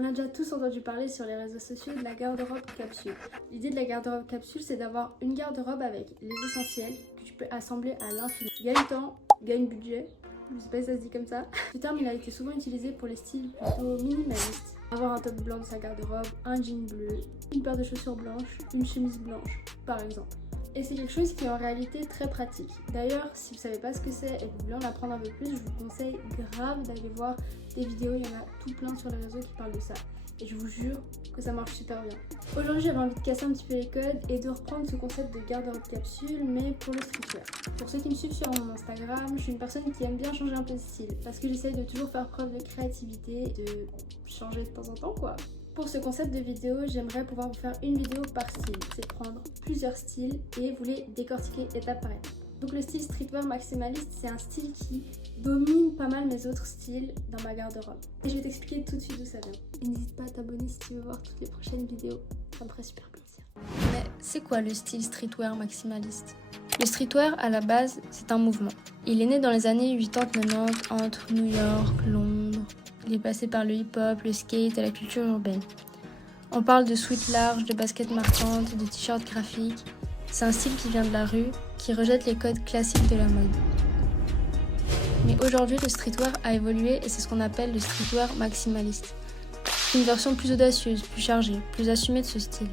On a déjà tous entendu parler sur les réseaux sociaux de la garde-robe capsule. L'idée de la garde-robe capsule, c'est d'avoir une garde-robe avec les essentiels que tu peux assembler à l'infini. Gagne temps, gagne budget, je sais pas si ça se dit comme ça. Ce terme, il a été souvent utilisé pour les styles plutôt minimalistes. Avoir un top blanc de sa garde-robe, un jean bleu, une paire de chaussures blanches, une chemise blanche, par exemple. Et c'est quelque chose qui est en réalité très pratique. D'ailleurs, si vous savez pas ce que c'est et que vous voulez en apprendre un peu plus, je vous conseille grave d'aller voir des vidéos, il y en a tout plein sur les réseaux qui parlent de ça. Et je vous jure que ça marche super bien. Aujourd'hui, j'avais envie de casser un petit peu les codes et de reprendre ce concept de garde-robe capsule, mais pour le streetwear. Pour ceux qui me suivent sur mon Instagram, je suis une personne qui aime bien changer un peu de style, parce que j'essaye de toujours faire preuve de créativité, de changer de temps en temps quoi. Pour ce concept de vidéo, j'aimerais pouvoir vous faire une vidéo par style. C'est prendre plusieurs styles et vous les décortiquer étape par étape. Donc le style streetwear maximaliste, c'est un style qui domine pas mal mes autres styles dans ma garde-robe. Et je vais t'expliquer tout de suite d'où ça vient. Et n'hésite pas à t'abonner si tu veux voir toutes les prochaines vidéos, ça me ferait super plaisir. Mais c'est quoi le style streetwear maximaliste ? Le streetwear, à la base, c'est un mouvement. Il est né dans les années 80-90 entre New York, Londres. Il est passé par le hip-hop, le skate et la culture urbaine. On parle de sweats larges, de baskets marquantes, de t-shirts graphiques. C'est un style qui vient de la rue, qui rejette les codes classiques de la mode. Mais aujourd'hui, le streetwear a évolué et c'est ce qu'on appelle le streetwear maximaliste. C'est une version plus audacieuse, plus chargée, plus assumée de ce style.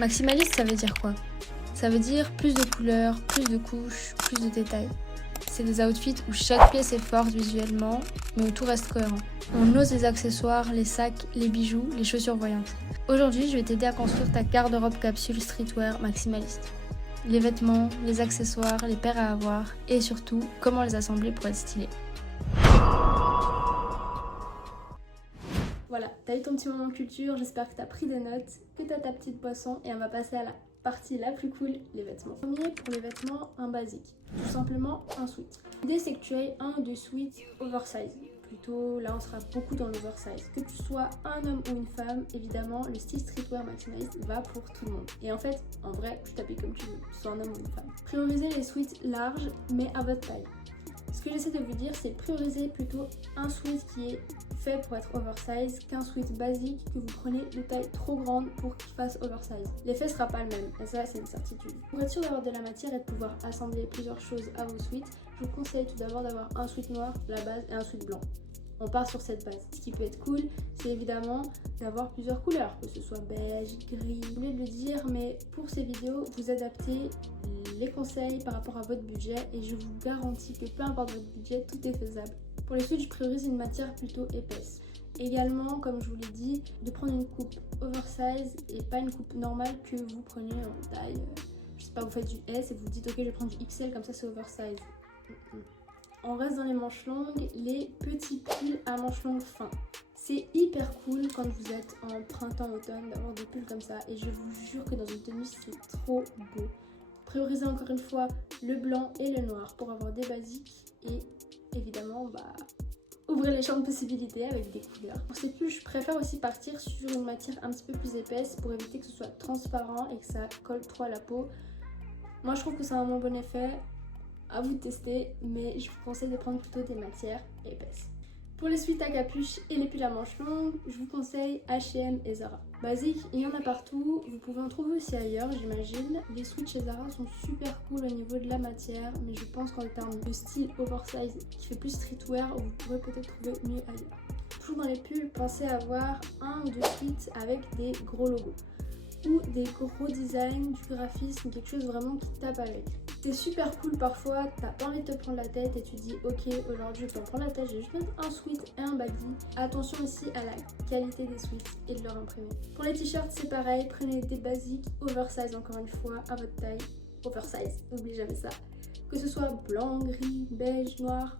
Maximaliste, ça veut dire quoi ? Ça veut dire plus de couleurs, plus de couches, plus de détails. C'est des outfits où chaque pièce est forte visuellement, mais où tout reste cohérent. On ose les accessoires, les sacs, les bijoux, les chaussures voyantes. Aujourd'hui, je vais t'aider à construire ta garde-robe capsule streetwear maximaliste. Les vêtements, les accessoires, les paires à avoir et surtout, comment les assembler pour être stylé. Voilà, t'as eu ton petit moment culture, j'espère que t'as pris des notes, que t'as ta petite boisson et on va passer à la partie la plus cool, les vêtements. Premier, pour les vêtements, un basique. Tout simplement un sweat. L'idée c'est que tu aies un ou deux sweats oversize. Plutôt, là on sera beaucoup dans l'oversize. Que tu sois un homme ou une femme, évidemment, le style streetwear maximaliste va pour tout le monde. Et en fait, en vrai, tu t'habilles comme tu veux, que tu sois un homme ou une femme. Priorisez les sweats larges, mais à votre taille. Ce que j'essaie de vous dire, c'est prioriser plutôt un sweat qui est fait pour être oversize qu'un sweat basique que vous prenez de taille trop grande pour qu'il fasse oversize. L'effet sera pas le même, et ça c'est une certitude. Pour être sûr d'avoir de la matière et de pouvoir assembler plusieurs choses à vos sweats, je vous conseille tout d'abord d'avoir un sweat noir, la base, et un sweat blanc. On part sur cette base. Ce qui peut être cool, c'est évidemment d'avoir plusieurs couleurs, que ce soit beige, gris. J'ai oublié de le dire, mais pour ces vidéos, vous adaptez les conseils par rapport à votre budget et je vous garantis que peu importe votre budget, tout est faisable. Pour les suites, je priorise une matière plutôt épaisse. Également, comme je vous l'ai dit, de prendre une coupe oversize et pas une coupe normale que vous preniez en taille. Je sais pas, vous faites du S et vous dites ok, je vais prendre du XL, comme ça c'est oversize. On reste dans les manches longues, les petits pulls à manches longues fins. C'est hyper cool quand vous êtes en printemps-automne d'avoir des pulls comme ça et je vous jure que dans une tenue c'est trop beau. Priorisez encore une fois le blanc et le noir pour avoir des basiques et évidemment ouvrez les champs de possibilités avec des couleurs. Pour ces pulls, je préfère aussi partir sur une matière un petit peu plus épaisse pour éviter que ce soit transparent et que ça colle trop à la peau. Moi je trouve que ça a un moins bon effet, à vous de tester, mais je vous conseille de prendre plutôt des matières épaisses. Pour les sweats à capuche et les pulls à manches longues, je vous conseille H&M et Zara. Basique, il y en a partout, vous pouvez en trouver aussi ailleurs j'imagine. Les sweats chez Zara sont super cool au niveau de la matière, mais je pense qu'en termes de style oversize qui fait plus streetwear, vous pourrez peut-être trouver mieux ailleurs. Toujours dans les pulls, pensez à avoir un ou deux sweats avec des gros logos ou des gros designs, du graphisme, quelque chose vraiment qui tape avec. C'est super cool parfois, t'as pas envie de te prendre la tête et tu dis ok, aujourd'hui je peux me prendre la tête, j'ai juste mettre un sweat et un baggy. Attention aussi à la qualité des sweats et de leur imprimer. Pour les t-shirts c'est pareil, prenez des basiques oversize encore une fois à votre taille. Oversize, n'oubliez jamais ça. Que ce soit blanc, gris, beige, noir,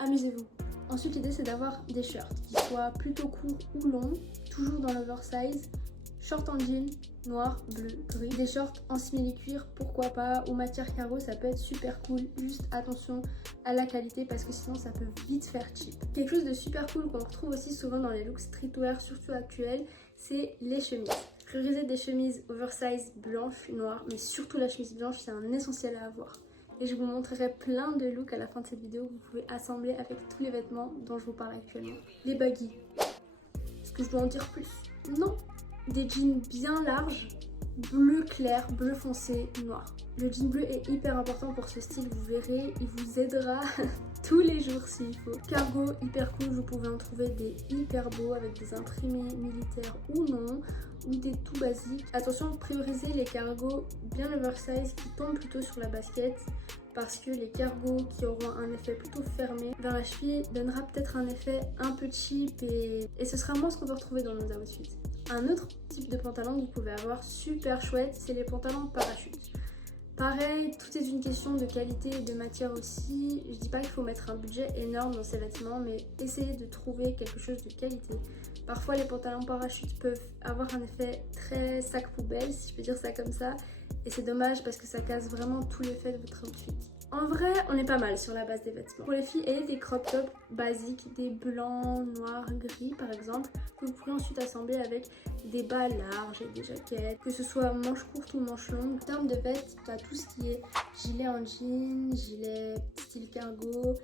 amusez-vous. Ensuite l'idée c'est d'avoir des shirts qui soient plutôt courts ou longs, toujours dans l'oversize. Short en jean, noir, bleu, gris. Des shorts en simili-cuir, pourquoi pas, ou matière cargo, ça peut être super cool. Juste attention à la qualité parce que sinon ça peut vite faire cheap. Quelque chose de super cool qu'on retrouve aussi souvent dans les looks streetwear, surtout actuels, c'est les chemises. Prioriser des chemises oversize blanches, noires, mais surtout la chemise blanche, c'est un essentiel à avoir. Et je vous montrerai plein de looks à la fin de cette vidéo que vous pouvez assembler avec tous les vêtements dont je vous parle actuellement. Les baggy. que je dois en dire plus? Non. Des jeans bien larges, bleu clair, bleu foncé, noir. Le jean bleu est hyper important pour ce style, vous verrez, il vous aidera tous les jours s'il faut. Cargo hyper cool, vous pouvez en trouver des hyper beaux avec des imprimés militaires ou non, ou des tout basiques. Attention, priorisez les cargos bien oversize qui tombent plutôt sur la basket, parce que les cargos qui auront un effet plutôt fermé vers la cheville donnera peut-être un effet un peu cheap et ce sera moins ce qu'on va retrouver dans nos outfits. Un autre type de pantalon que vous pouvez avoir super chouette, c'est les pantalons parachutes. Pareil, tout est une question de qualité et de matière aussi. Je dis pas qu'il faut mettre un budget énorme dans ces vêtements, mais essayez de trouver quelque chose de qualité. Parfois les pantalons parachutes peuvent avoir un effet très sac poubelle, si je peux dire ça comme ça, et c'est dommage parce que ça casse vraiment tout l'effet de votre outfit. En vrai, on est pas mal sur la base des vêtements. Pour les filles, ayez des crop tops basiques, des blancs, noirs, gris par exemple, que vous pourrez ensuite assembler avec des bas larges et des jaquettes, que ce soit manches courtes ou manches longues. En termes de vêtements, tu as tout ce qui est gilet en jean, gilet style cargo,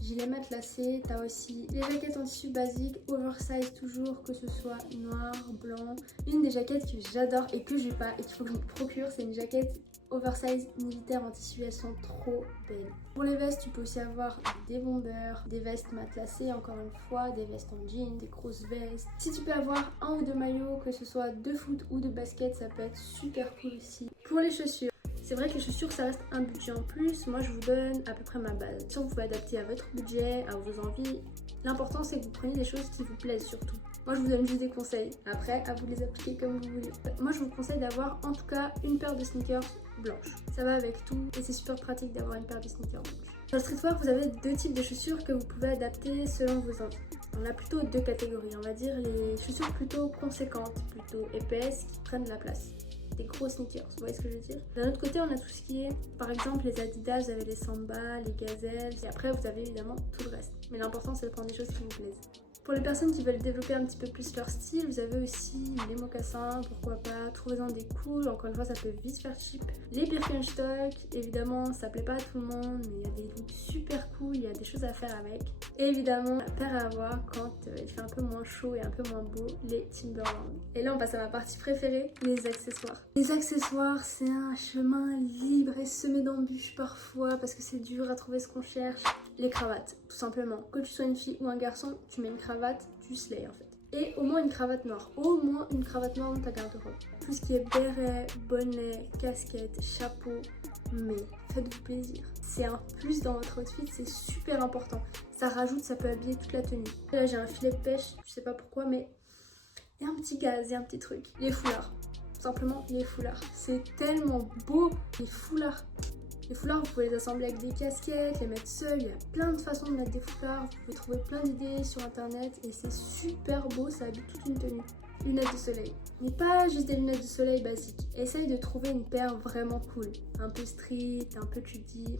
gilet matelassé, tu as aussi les jaquettes en tissu basique, oversize toujours, que ce soit noir, blanc. Une des jaquettes que j'adore et que j'ai pas et qu'il faut que je me procure, c'est une jaquette oversize militaire en tissu, elles sont trop belles. Pour les vestes, tu peux aussi avoir des bombers, des vestes matelassées encore une fois, des vestes en jean, des grosses vestes. Si tu peux avoir un ou deux maillots, que ce soit de foot ou de basket, ça peut être super cool aussi. Pour les chaussures, c'est vrai que les chaussures ça reste un budget en plus, moi je vous donne à peu près ma base. Si vous pouvez adapter à votre budget, à vos envies, l'important c'est que vous preniez des choses qui vous plaisent surtout. Moi je vous donne juste des conseils, après à vous de les appliquer comme vous voulez. Moi je vous conseille d'avoir en tout cas une paire de sneakers blanches. Ça va avec tout et c'est super pratique d'avoir une paire de sneakers blanches. Dans le streetwear vous avez deux types de chaussures que vous pouvez adapter selon vos envies. On a plutôt deux catégories, on va dire les chaussures plutôt conséquentes, plutôt épaisses qui prennent de la place. Des gros sneakers, vous voyez ce que je veux dire. D'un autre côté on a tout ce qui est, par exemple les Adidas, vous avez les Samba, les Gazelles, et après vous avez évidemment tout le reste. Mais l'important c'est de prendre des choses qui vous plaisent. Pour les personnes qui veulent développer un petit peu plus leur style, vous avez aussi les mocassins, pourquoi pas, trouvez-en des cools, encore une fois ça peut vite faire cheap. Les Birkenstock, évidemment ça plaît pas à tout le monde, mais il y a des looks super cool, il y a des choses à faire avec. Et évidemment, la paire à avoir quand il fait un peu moins chaud et un peu moins beau, les Timberland. Et là on passe à ma partie préférée, les accessoires. Les accessoires c'est un chemin libre et semé d'embûches parfois parce que c'est dur à trouver ce qu'on cherche. Les cravates, tout simplement. Que tu sois une fille ou un garçon, tu mets une cravate, tu slay en fait. Et au moins une cravate noire. Au moins une cravate noire dans ta garde-robe. Tout ce qui est béret, bonnet, casquette, chapeau, mais faites-vous plaisir. C'est un plus dans votre outfit, c'est super important. Ça rajoute, ça peut habiller toute la tenue. Là j'ai un filet de pêche, je sais pas pourquoi, mais il y a un petit gaz, il y a un petit truc. Les foulards, simplement les foulards. C'est tellement beau, les foulards. Les foulards, vous pouvez les assembler avec des casquettes, les mettre seuls. Il y a plein de façons de mettre des foulards. Vous pouvez trouver plein d'idées sur internet et c'est super beau, ça habille toute une tenue. Lunettes de soleil. Mais pas juste des lunettes de soleil basiques. Essaye de trouver une paire vraiment cool. Un peu street, un peu chuddy.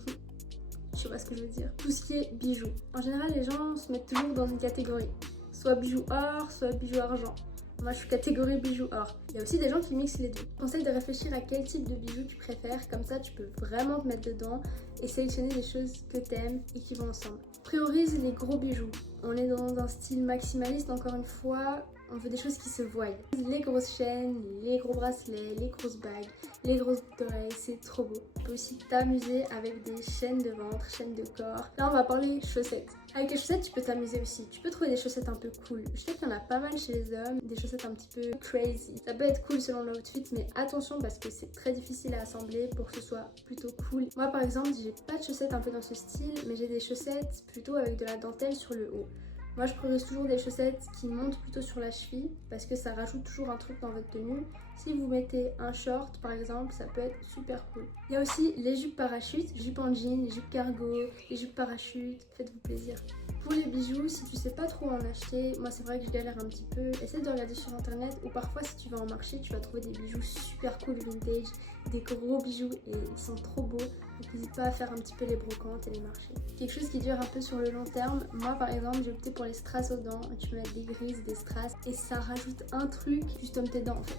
Je sais pas ce que je veux dire. Tout ce qui est bijoux. En général, les gens se mettent toujours dans une catégorie. Soit bijoux or, soit bijoux argent. Moi je suis catégorie bijoux or. Il y a aussi des gens qui mixent les deux. Je conseille de réfléchir à quel type de bijoux tu préfères, comme ça tu peux vraiment te mettre dedans et sélectionner des choses que t'aimes et qui vont ensemble. Priorise les gros bijoux. On est dans un style maximaliste encore une fois, on veut des choses qui se voient. Les grosses chaînes, les gros bracelets, les grosses bagues, les grosses oreilles, c'est trop beau. Tu peux aussi t'amuser avec des chaînes de ventre, chaînes de corps. Là on va parler chaussettes. Avec les chaussettes tu peux t'amuser aussi. Tu peux trouver des chaussettes un peu cool. Je sais qu'il y en a pas mal chez les hommes, des chaussettes un petit peu crazy. Ça peut être cool selon l'outfit, mais attention parce que c'est très difficile à assembler pour que ce soit plutôt cool. Moi par exemple j'ai pas de chaussettes un peu dans ce style, mais j'ai des chaussettes plutôt avec de la dentelle sur le haut. Moi je priorise toujours des chaussettes qui montent plutôt sur la cheville parce que ça rajoute toujours un truc dans votre tenue. Si vous mettez un short par exemple, ça peut être super cool. Il y a aussi les jupes parachutes, jupes en jean, les jupes cargo, les jupes parachutes, faites-vous plaisir. Pour les bijoux, si tu sais pas trop en acheter, moi c'est vrai que je galère un petit peu, essaie de regarder sur internet ou parfois si tu vas en marché, tu vas trouver des bijoux super cool vintage, des gros bijoux et ils sont trop beaux, donc n'hésite pas à faire un petit peu les brocantes et les marchés. Quelque chose qui dure un peu sur le long terme, moi par exemple j'ai opté pour les strass aux dents, tu peux mettre des grises, des strass et ça rajoute un truc, custom tes dents en fait.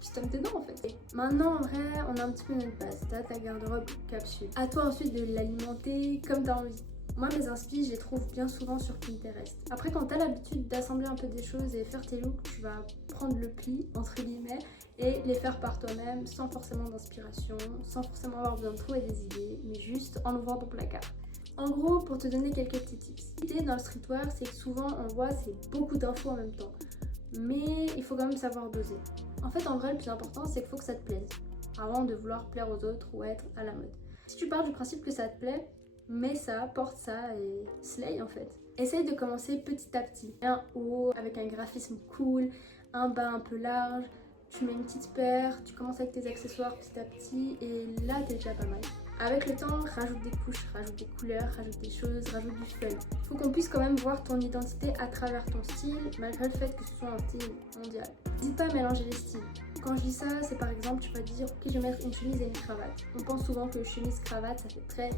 Custom tes dents en fait. Et maintenant en vrai on a un petit peu notre base, t'as ta garde-robe capsule. À toi ensuite de l'alimenter comme t'as envie. Moi, mes inspi, je les trouve bien souvent sur Pinterest. Après, quand tu as l'habitude d'assembler un peu des choses et faire tes looks, tu vas prendre le pli, entre guillemets, et les faire par toi-même, sans forcément d'inspiration, sans forcément avoir besoin de trouver des idées, mais juste en ouvrant ton placard. En gros, pour te donner quelques petits tips. L'idée dans le streetwear, c'est que souvent, on voit c'est beaucoup d'infos en même temps. Mais il faut quand même savoir doser. En fait, en vrai, le plus important, c'est qu'il faut que ça te plaise, avant de vouloir plaire aux autres ou être à la mode. Si tu pars du principe que ça te plaît, mets ça, porte ça et slay en fait. Essaye de commencer petit à petit. Un haut avec un graphisme cool, un bas un peu large, tu mets une petite paire, tu commences avec tes accessoires petit à petit et là t'es déjà pas mal. Avec le temps, rajoute des couches, rajoute des couleurs, rajoute des choses, rajoute du fun. Il faut qu'on puisse quand même voir ton identité à travers ton style, malgré le fait que ce soit un style mondial. N'hésite pas à mélanger les styles. Quand je dis ça, c'est par exemple, tu vas dire ok, je vais mettre une chemise et une cravate. On pense souvent que chemise-cravate, ça fait très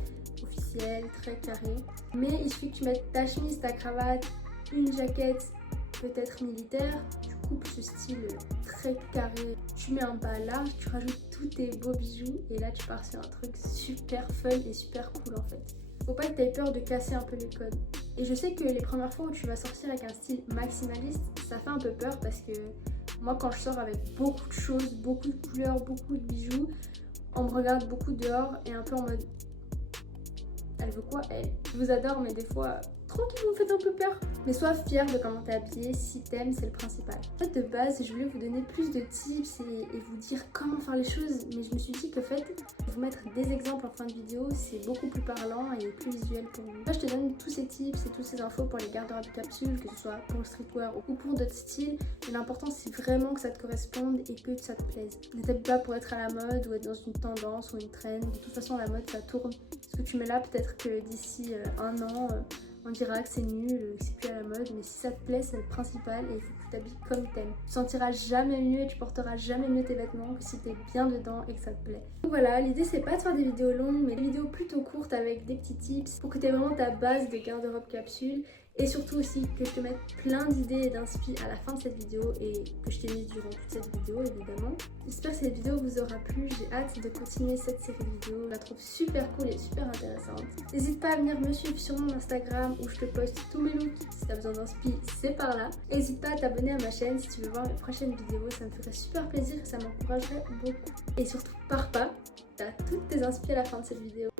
officiel, très carré. Mais il suffit que tu mettes ta chemise, ta cravate, une jaquette, peut-être militaire. Tu coupes ce style très carré. Tu mets un bas large, tu rajoutes tous tes beaux bijoux. Et là, tu pars sur un truc super fun et super cool en fait. Faut pas que tu aies peur de casser un peu les codes. Et je sais que les premières fois où tu vas sortir avec un style maximaliste, ça fait un peu peur parce que moi, quand je sors avec beaucoup de choses, beaucoup de couleurs, beaucoup de bijoux, on me regarde beaucoup dehors et un peu en mode elle veut quoi elle? Je vous adore, mais des fois, tranquille, vous me faites un peu peur. Mais sois fière de comment t'es habillée, si t'aimes, c'est le principal. En fait, de base, je voulais vous donner plus de tips et vous dire comment faire les choses, mais je me suis dit que vous mettre des exemples en fin de vidéo, c'est beaucoup plus parlant et plus visuel pour vous. Là, je te donne tous ces tips et toutes ces infos pour les garde-robes capsules, que ce soit pour le streetwear ou pour d'autres styles. Mais l'important, c'est vraiment que ça te corresponde et que ça te plaise. Ne t'habille pas pour être à la mode ou être dans une tendance ou une trend. De toute façon, la mode, ça tourne. Ce que tu mets là, peut-être que d'ici un an, on dira que c'est nul, que c'est plus à la mode, mais si ça te plaît, c'est le principal et il faut que tu t'habilles comme t'aimes. Tu sentiras jamais mieux et tu porteras jamais mieux tes vêtements que si t'es bien dedans et que ça te plaît. Donc voilà, l'idée c'est pas de faire des vidéos longues, mais des vidéos plutôt courtes avec des petits tips pour que tu aies vraiment ta base de garde-robe capsule. Et surtout aussi que je te mette plein d'idées et d'inspi à la fin de cette vidéo et que je t'ai mis durant toute cette vidéo évidemment. J'espère que cette vidéo vous aura plu, j'ai hâte de continuer cette série de vidéos, je la trouve super cool et super intéressante. N'hésite pas à venir me suivre sur mon Instagram où je te poste tous mes looks, si t'as besoin d'inspi c'est par là. N'hésite pas à t'abonner à ma chaîne si tu veux voir mes prochaines vidéos, ça me ferait super plaisir et ça m'encouragerait beaucoup. Et surtout pars pas, t'as toutes tes inspi à la fin de cette vidéo.